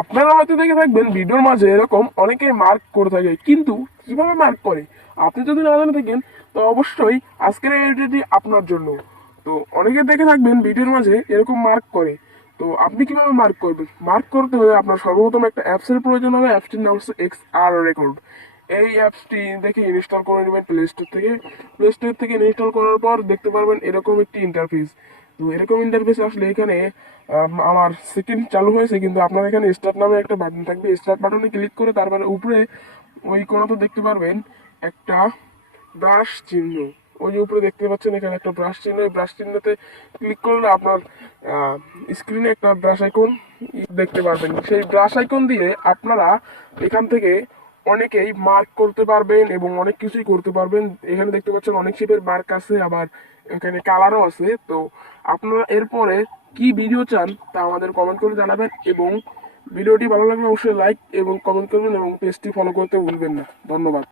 আপনারা হয়তো দেখে থাকবেন ভিডিওর মাঝে এরকম অনেকে মার্ক করে থাকে, কিন্তু কিভাবে মার্ক করে আপনি যদি না জানে থাকেন তো অবশ্যই আজকের এই ভিডিওটি আপনার জন্য। তো অনেকে দেখে থাকবেন ভিডিওর মাঝে এরকম মার্ক করে, তো আপনি কিভাবে মার্ক করবেন? মার্ক করতে হলে আপনার সর্বপ্রথম একটা অ্যাপসের প্রয়োজন হবে। অ্যাপসটির নাম হচ্ছে XR রেকর্ড। এই অ্যাপসটি দেখে ইনস্টল করে নেবেন প্লে স্টোর থেকে ইনস্টল করার পর দেখতে পারবেন এরকম একটি ইন্টারফেস। তো এরকম ইন্টারফেস আসলে এখানে আমার সেকেন্ড চালু হয়েছে, কিন্তু আপনার এখানে স্টার্ট নামে একটা বাটন থাকবে। স্টার্ট বাটনে ক্লিক করে তারপরে উপরে ওই কোণাতে দেখতে পারবেন একটা ব্রাশ চিহ্ন। ওই যে উপরে দেখতে পাচ্ছেন এখানে একটা ব্রাশ চিহ্ন, এই ব্রাশ চিহ্নতে ক্লিক করলে আপনার স্ক্রিনে একটা ব্রাশ আইকন দেখতে পারবেন। সেই ব্রাশ আইকন দিয়ে আপনারা এখান থেকে অনেকেই মার্ক করতে পারবেন এবং অনেক কিছুই করতে পারবেন। এখানে দেখতে পাচ্ছেন অনেক শেপের মার্ক আছে, আবার এখানে কালারও আছে। তো আপনারা এরপরে কি ভিডিও চান তা আমাদের কমেন্ট করে জানাবেন, এবং ভিডিওটি ভালো লাগলে অবশ্যই লাইক এবং কমেন্ট করবেন এবং পেজটি ফলো করতে ভুলবেন না। ধন্যবাদ।